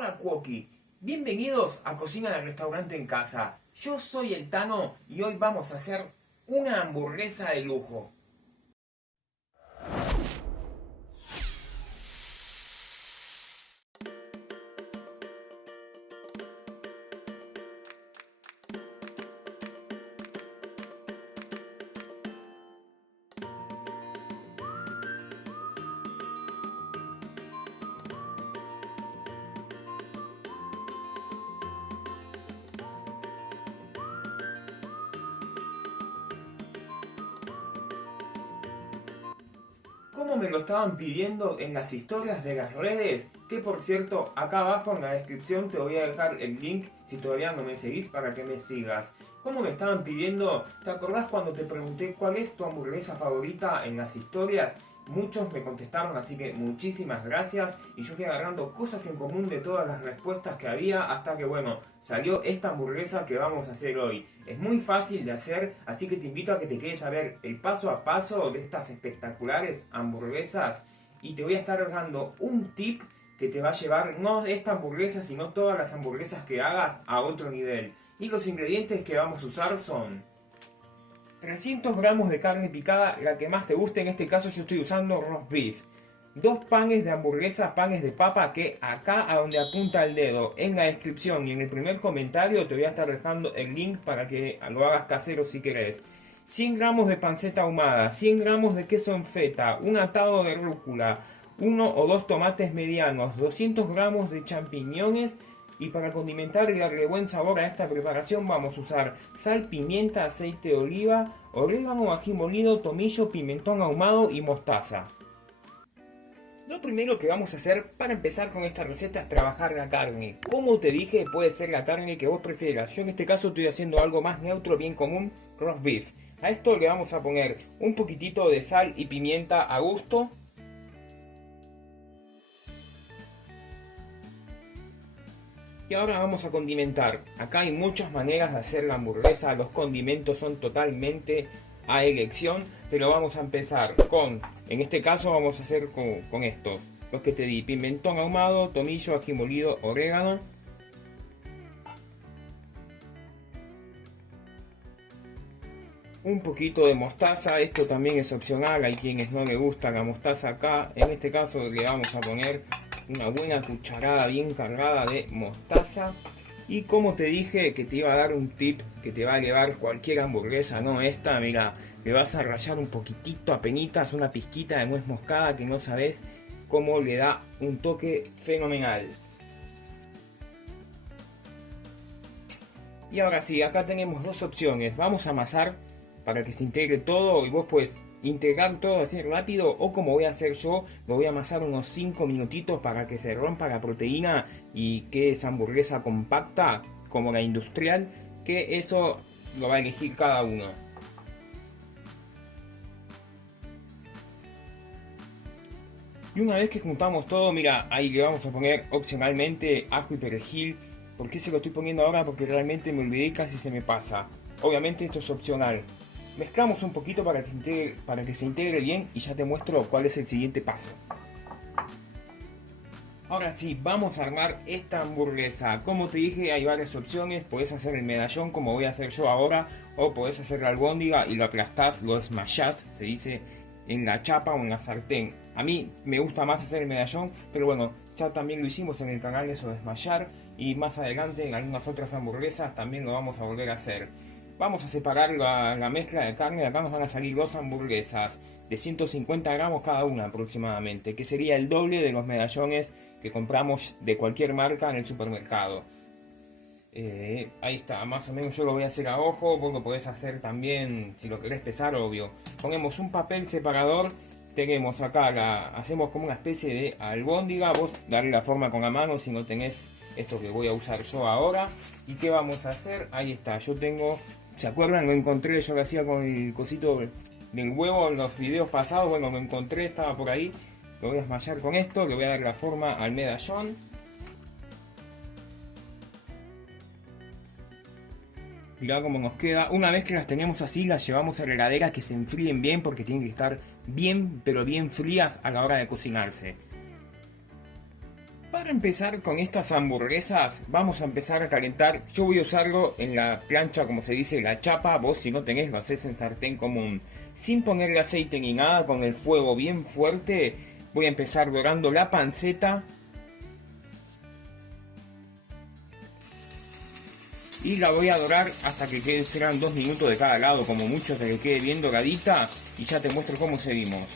Hola Cuoqui, bienvenidos a Cocina del Restaurante en Casa. Yo soy el Tano y hoy vamos a hacer una hamburguesa de lujo. Como me lo estaban pidiendo en las historias de las redes, que por cierto, acá abajo en la descripción te voy a dejar el link si todavía no me seguís para que me sigas. Como me estaban pidiendo, ¿te acordás cuando te pregunté cuál es tu hamburguesa favorita en las historias? Muchos me contestaron, así que muchísimas gracias. Y yo fui agarrando cosas en común de todas las respuestas que había hasta que, bueno, salió esta hamburguesa que vamos a hacer hoy. Es muy fácil de hacer, así que te invito a que te quedes a ver el paso a paso de estas espectaculares hamburguesas. Y te voy a estar dando un tip que te va a llevar, no esta hamburguesa, sino todas las hamburguesas que hagas a otro nivel. Y los ingredientes que vamos a usar son 300 gramos de carne picada, la que más te guste. En este caso yo estoy usando roast beef. 2 panes de hamburguesa, panes de papa, que acá a donde apunta el dedo, en la descripción y en el primer comentario te voy a estar dejando el link para que lo hagas casero si querés. 100 gramos de panceta ahumada, 100 gramos de queso en feta, un atado de rúcula, 1 o 2 tomates medianos, 200 gramos de champiñones. Y para condimentar y darle buen sabor a esta preparación vamos a usar sal, pimienta, aceite de oliva, orégano, ají molido, tomillo, pimentón ahumado y mostaza. Lo primero que vamos a hacer para empezar con esta receta es trabajar la carne. Como te dije, puede ser la carne que vos prefieras. Yo en este caso estoy haciendo algo más neutro, bien común, roast beef. A esto le vamos a poner un poquitito de sal y pimienta a gusto. Y ahora vamos a condimentar. Acá hay muchas maneras de hacer la hamburguesa, los condimentos son totalmente a elección, pero vamos a empezar con, en este caso vamos a hacer con estos, los que te di: pimentón ahumado, tomillo, ají molido, orégano. Un poquito de mostaza, esto también es opcional, hay quienes no les gusta la mostaza acá. En este caso le vamos a poner una buena cucharada bien cargada de mostaza. Y como te dije que te iba a dar un tip que te va a llevar cualquier hamburguesa, no esta, mira, le vas a rallar un poquitito, apenitas, una pizquita de nuez moscada que no sabes cómo le da un toque fenomenal. Y ahora sí, acá tenemos dos opciones, vamos a amasar para que se integre todo y vos puedes integrar todo así rápido, o como voy a hacer yo, lo voy a amasar unos 5 minutitos para que se rompa la proteína y que esa hamburguesa compacta como la industrial, que eso lo va a elegir cada uno. Y una vez que juntamos todo, mira, ahí le vamos a poner opcionalmente ajo y perejil. ¿Por qué se lo estoy poniendo ahora? Porque realmente me olvidé, casi se me pasa. Obviamente esto es opcional. Mezclamos un poquito para que se integre bien y ya te muestro cuál es el siguiente paso. Ahora sí, vamos a armar esta hamburguesa. Como te dije, hay varias opciones. Podés hacer el medallón como voy a hacer yo ahora, o podés hacer la albóndiga y lo aplastás, lo esmashás, se dice, en la chapa o en la sartén. A mí me gusta más hacer el medallón, pero bueno, ya también lo hicimos en el canal eso de esmallar, y más adelante en algunas otras hamburguesas también lo vamos a volver a hacer. Vamos a separar la mezcla de carne. Acá nos van a salir dos hamburguesas de 150 gramos cada una aproximadamente, que sería el doble de los medallones que compramos de cualquier marca en el supermercado. Ahí está, más o menos yo lo voy a hacer a ojo, vos lo podés hacer también si lo querés pesar, obvio. Ponemos un papel separador, tenemos acá, hacemos como una especie de albóndiga, vos darle la forma con la mano si no tenés esto que voy a usar yo ahora. ¿Y qué vamos a hacer? Ahí está, yo tengo, ¿se acuerdan? Lo encontré, yo lo hacía con el cosito del huevo en los videos pasados, bueno, lo encontré, estaba por ahí. Lo voy a esmallar con esto, le voy a dar la forma al medallón. Mirá cómo nos queda. Una vez que las tenemos así, las llevamos a la heladera que se enfríen bien, porque tienen que estar bien, pero bien frías a la hora de cocinarse. Para empezar con estas hamburguesas, vamos a empezar a calentar. Yo voy a usarlo en la plancha, como se dice, la chapa. Vos, si no tenés, lo haces en sartén común. Sin ponerle aceite ni nada, con el fuego bien fuerte. Voy a empezar dorando la panceta. Y la voy a dorar hasta que serán 2 minutos de cada lado, como mucho, hasta que quede bien doradita. Y ya te muestro cómo seguimos.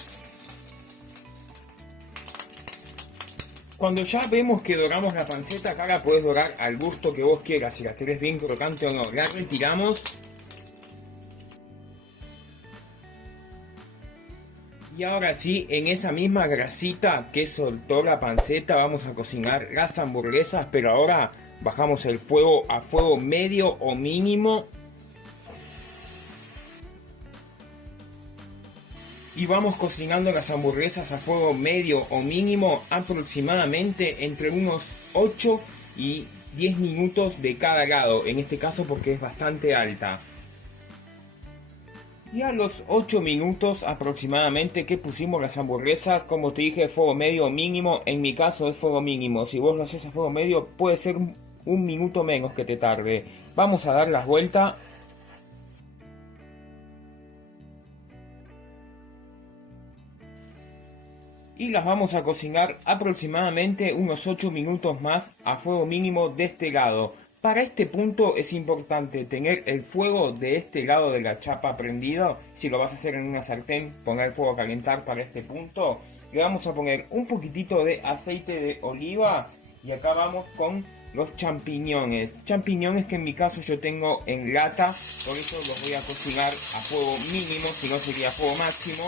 Cuando ya vemos que doramos la panceta, acá la podés dorar al gusto que vos quieras, si la querés bien crocante o no. La retiramos. Y ahora sí, en esa misma grasita que soltó la panceta, vamos a cocinar las hamburguesas, pero ahora bajamos el fuego a fuego medio o mínimo. Y vamos cocinando las hamburguesas a fuego medio o mínimo aproximadamente entre unos 8 y 10 minutos de cada lado, en este caso porque es bastante alta. Y a los 8 minutos aproximadamente que pusimos las hamburguesas, como te dije, fuego medio o mínimo, en mi caso es fuego mínimo. Si vos lo haces a fuego medio puede ser un minuto menos que te tarde. Vamos a dar las vueltas. Y las vamos a cocinar aproximadamente unos 8 minutos más a fuego mínimo de este lado. Para este punto es importante tener el fuego de este lado de la chapa prendido. Si lo vas a hacer en una sartén, poner el fuego a calentar para este punto. Le vamos a poner un poquitito de aceite de oliva y acá vamos con los champiñones. Champiñones que en mi caso yo tengo en lata, por eso los voy a cocinar a fuego mínimo, si no sería a fuego máximo.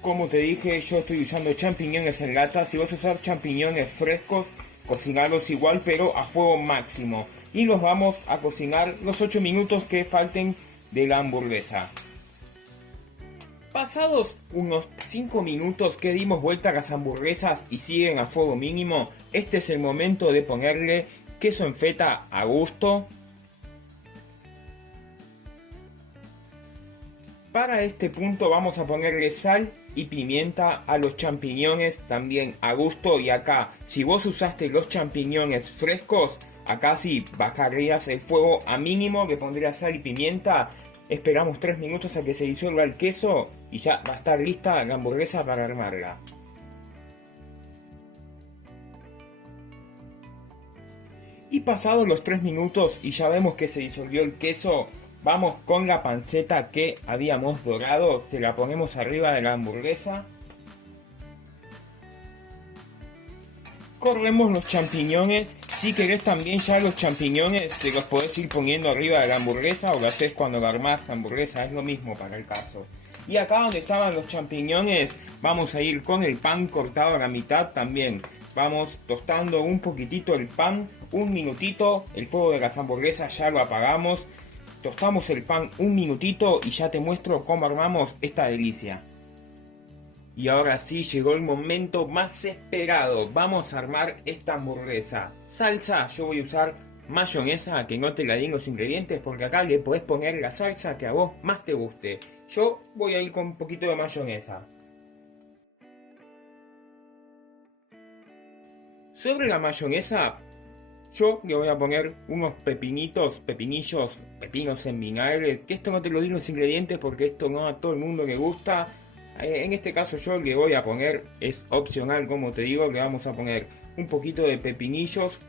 Como te dije, yo estoy usando champiñones en lata. Si vas a usar champiñones frescos, cocinarlos igual pero a fuego máximo. Y los vamos a cocinar los 8 minutos que falten de la hamburguesa. Pasados unos 5 minutos que dimos vuelta a las hamburguesas y siguen a fuego mínimo, este es el momento de ponerle queso en feta a gusto. Para este punto vamos a ponerle sal y pimienta a los champiñones también a gusto. Y acá, si vos usaste los champiñones frescos, acá sí bajarías el fuego a mínimo, le pondrías sal y pimienta. Esperamos 3 minutos a que se disuelva el queso y ya va a estar lista la hamburguesa para armarla. Y pasados los 3 minutos y ya vemos que se disolvió el queso, vamos con la panceta que habíamos dorado, se la ponemos arriba de la hamburguesa. Corremos los champiñones. Si querés también ya los champiñones se los podés ir poniendo arriba de la hamburguesa o lo haces cuando la armás la hamburguesa, es lo mismo para el caso. Y acá donde estaban los champiñones vamos a ir con el pan cortado a la mitad también. Vamos tostando un poquitito el pan, un minutito, el fuego de las hamburguesas ya lo apagamos. Tostamos el pan un minutito y ya te muestro cómo armamos esta delicia. Y ahora sí llegó el momento más esperado. Vamos a armar esta hamburguesa. Salsa, yo voy a usar mayonesa, que no te la di en los ingredientes porque acá le podés poner la salsa que a vos más te guste. Yo voy a ir con un poquito de mayonesa. Sobre la mayonesa yo le voy a poner unos pepinos en vinagre, que esto no te lo di en los ingredientes porque esto no a todo el mundo le gusta. En este caso yo le voy a poner, es opcional como te digo, le vamos a poner un poquito de pepinos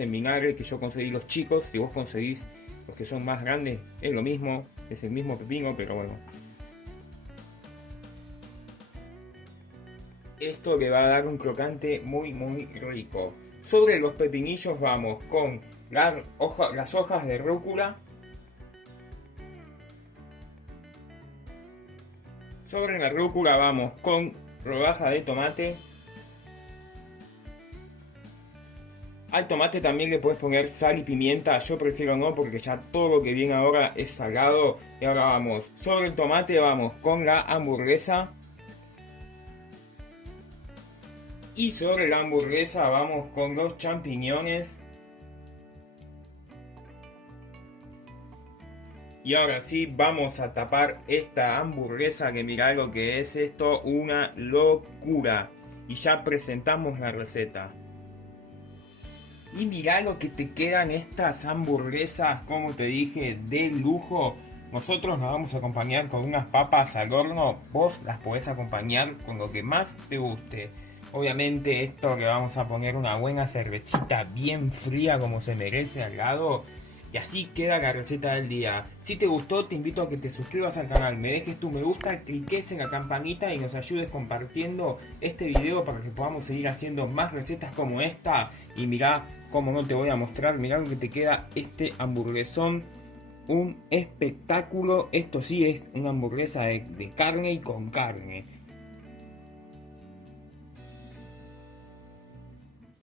en vinagre, que yo conseguí los chicos. Si vos conseguís los que son más grandes es lo mismo, es el mismo pepino, pero bueno. Esto le va a dar un crocante muy rico. Sobre los pepinillos vamos con las hojas de rúcula. Sobre la rúcula vamos con rodajas de tomate. Al tomate también le puedes poner sal y pimienta, yo prefiero no porque ya todo lo que viene ahora es salado. Y ahora vamos, sobre el tomate vamos con la hamburguesa. Y sobre la hamburguesa vamos con los champiñones. Y ahora sí, vamos a tapar esta hamburguesa que mirá lo que es esto, una locura. Y ya presentamos la receta. Y mirá lo que te quedan estas hamburguesas, como te dije, de lujo. Nosotros nos vamos a acompañar con unas papas al horno. Vos las podés acompañar con lo que más te guste. Obviamente esto le vamos a poner una buena cervecita bien fría como se merece al lado. Y así queda la receta del día. Si te gustó, te invito a que te suscribas al canal, me dejes tu me gusta, cliques en la campanita y nos ayudes compartiendo este video para que podamos seguir haciendo más recetas como esta. Y mirá cómo no te voy a mostrar, mirá lo que te queda este hamburguesón. Un espectáculo. Esto sí es una hamburguesa de carne y con carne.